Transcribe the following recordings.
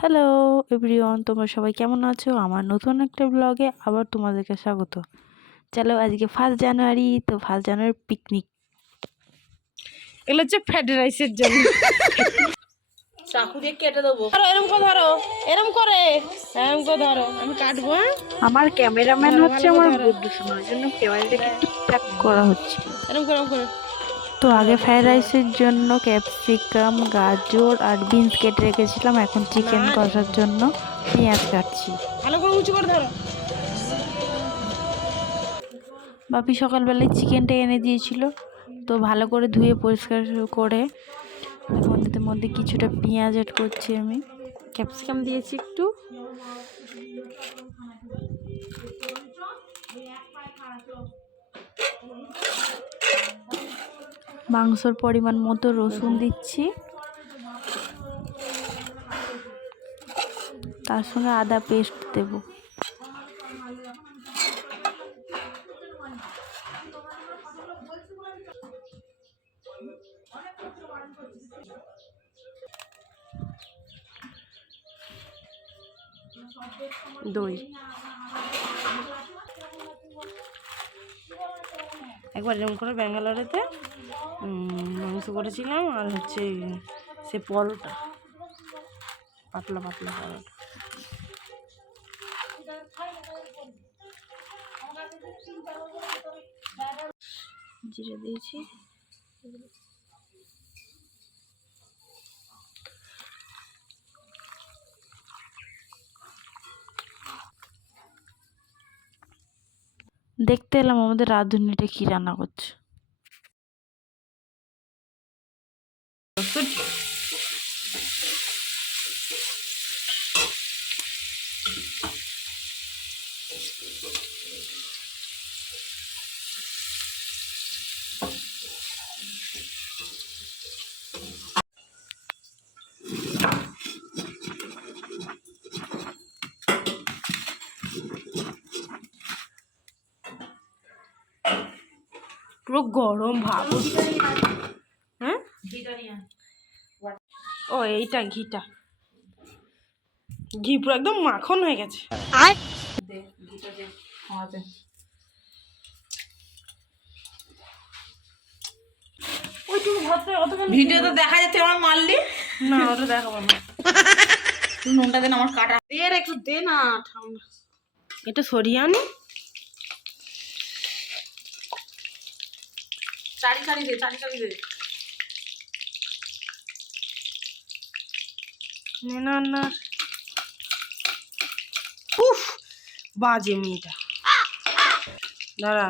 Hello everyone, তোমরা সবাই কেমন আছো? আমার নতুন একটা ব্লগে আবার তোমাদেরকে স্বাগত। চলো, আজকে 1 জানুয়ারি, তো 1 জানুয়ারি পিকনিক। এগুলো হচ্ছে ফ্রাইড রাইসের জন্য। চাকু দিয়ে কেটে দেবো। এরম করে ধরো, এরম করে ধরো, আমি কাটবো। আমার ক্যামেরাম্যান ধরো, হচ্ছে ভালো করে আমার ধরো। বুদ্ধু সোনা, ওই জন্য ক্যামেরাটাকে ঠিকঠাক করা হচ্ছে। এরম করে তো আগে ফ্রাইড রাইসের জন্য ক্যাপসিকাম, গাজর আর বিনস কেটে রেখেছিলাম। এখন চিকেন না, কষার জন্য পেঁয়াজ কাটছি। ভালো করে উঁচু করে ধরো। বাপি সকালবেলায় চিকেনটা এনে দিয়েছিল, তো ভালো করে ধুয়ে পরিষ্কার করে এখন এর মধ্যে কিছুটা পেঁয়াজ অ্যাড করছি। আমি ক্যাপসিকাম দিয়েছি একটু। মাংসর পরিমাণ মতো রসুন দিচ্ছি, তার সঙ্গে আদা পেস্ট দেব। দই একবার এরকম করে ব্যাঙ্গালোরেতে মাংস করেছিলাম, আর হচ্ছে সে পরোটা, পাতলা পাতলা পরোটা। জিরে দিয়েছি। দেখতে এলাম আমাদের রাঁধুনিটা কি রান্না করছে। পুরো গরম ভাব। হ্যাঁ, ও এইটা ঘিটা, ঘি পুরো একদম মাখন হয়ে গেছে। ভিডিও তো দেখা যাচ্ছে আমার মারলি না, ওটা দেখাবো না। তুই নুনটা দেন আমার কাটা দে রে, একটু দে না ঠান্ডা। এটা সরিয়ে আনি, চারি চারি দে, চারি চারি দে। না না, উফ বাজে মেয়েটা। দাঁড়া,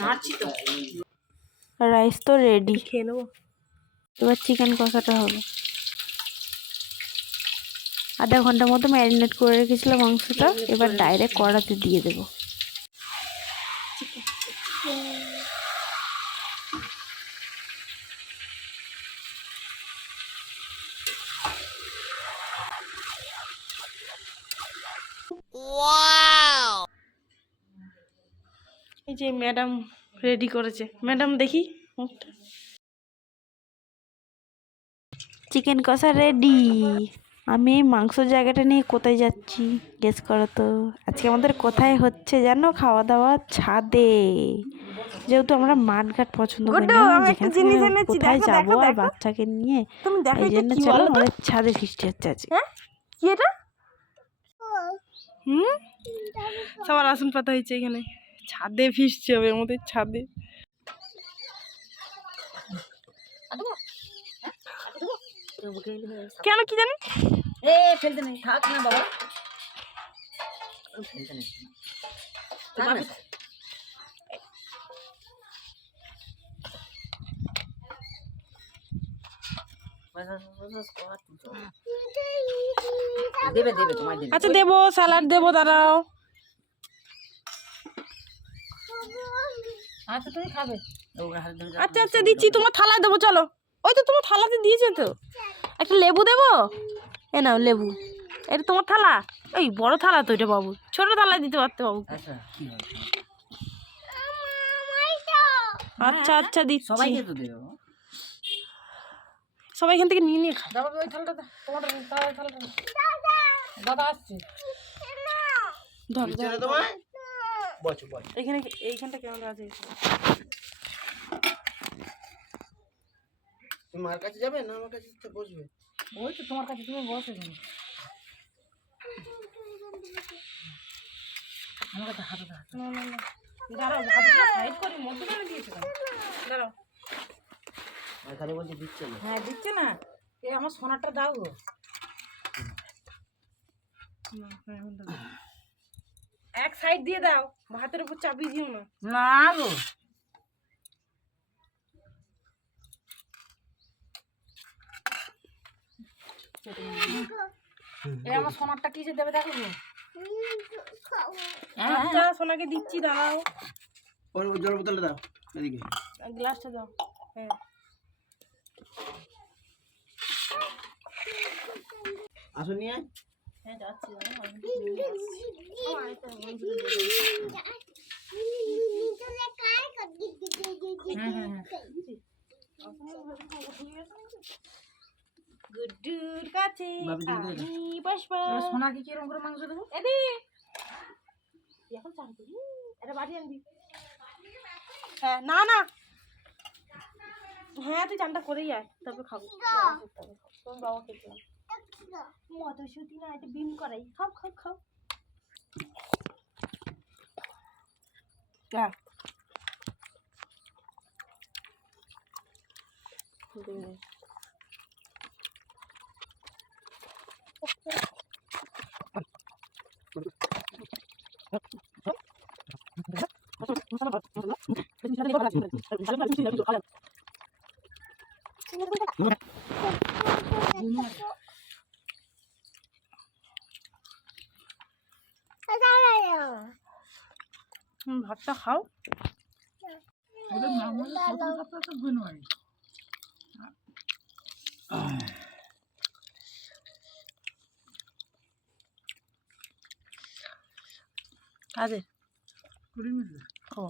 নাড়ছি তো। রাইস তো রেডি, খেয়ে নেবো। এবার চিকেন কষাটা হবে। আধা ঘন্টার মতো ম্যারিনেট করে রেখেছিলাম মাংসটা, এবার ডাইরেক্ট কড়াতে দিয়ে দেবো। এই যে ম্যাডাম রেডি করেছে। ম্যাডাম দেখি মুখটা। চিকেন কষা রেডি। আমি এই মাংসর জায়গাটা নিয়ে কোথায় যাচ্ছি গেস করো তো। আজকে আমাদের কোথায় হচ্ছে জানো? খাওয়া দাওয়া ছাদে। যেহেতু আমরা মাঠঘাট পছন্দ করি না, যেখানে কোথায় যাবো আর বাচ্চাকে নিয়ে, তুমি দেখো এই এটা জন্য কি চলো বলো তো? আমাদের ছাদে ফিস্টি হচ্ছে আজকে। হ্যাঁ, কি এটা? সবার আসন পাতা হয়েছে এখানে। ছাদে ফিসছে হবে আমাদের ছাদে। কেন কি জানি? এ ফেলতে নেই, থাক না বাবা, ফেলতে নেই। দেবে দেবে, তোমায় দেবে। আচ্ছা দেবো, স্যালাড দেবো, দাঁড়াও। আচ্ছা তুমি খাবে। আচ্ছা আচ্ছা দিচ্ছি, তোমার থালায় দেবো, চলো। ওই তো তোমার থালাতে দিয়েছে তো। একটা লেবু দেবো, এ নাও লেবু। এটা তোমার থালা? এই বড় থালা তো এটা বাবু, ছোট থালায় দিতে পারতে বাবু। আচ্ছা আচ্ছা দিচ্ছি। সবাইকে তো দেবো। সবাই এখান থেকে নিয়ে নিয়ে খা। দাদা ওই থালটা দে, তোমার থালটা দে। দাদা আসছে ধর দিচ্ছে না তোমায়? বসো বসো। এইখানে এইখানটা কেমন আছে? তুমি মার কাছে যাবে না আমার কাছে বসবে? ওই তো তোমার কাছে, তুমি বসে এখানে। আমার কাছে হাতে দাও। না না না দাঁড়াও, ভাবিটা সাইড করি, মধ্যখানে দিয়েছে কেন? দাঁড়াও। আর খালি বলছে দিচ্ছে না। হ্যাঁ দিচ্ছে না, এ আমার সোনারটা দাও গো। না, এখন দাও। এক সাইড দিয়ে দাও, ভাতের উপর চাপিয়ে দিও না। না গো, এ আমার সোনারটা কিসে দেবে দেখো গো। হ্যাঁ আচ্ছা সোনাকে দিচ্ছি, দাঁড়াও। ওর জল বোতলটা দাও এদিকে। গ্লাসটা দাও। হ্যাঁ আসো নিয়ে আয়। হ্যাঁ যাচ্ছি, দাঁড়াও। গুড্ডুর কাছে বাবু দিয়ে দে। আমি বসবো। এবার সোনাকে কিরকম করে মাংস দেবো? এদি এখন চান করি, এটা বাড়ি আনবি। হ্যাঁ না না, হ্যাঁ তুই চানটা করেই আয়, তারপর খাবো। তোমার বাবা খেতে মটরশুটি না, এটা বিম করাই, খাও খাও খাও। হ্যাঁ ভাতটা খাও। ওদের মামুনি প্রথম সপ্তাহে তো গুণ হয়। কাজে 20 মিনিট। ও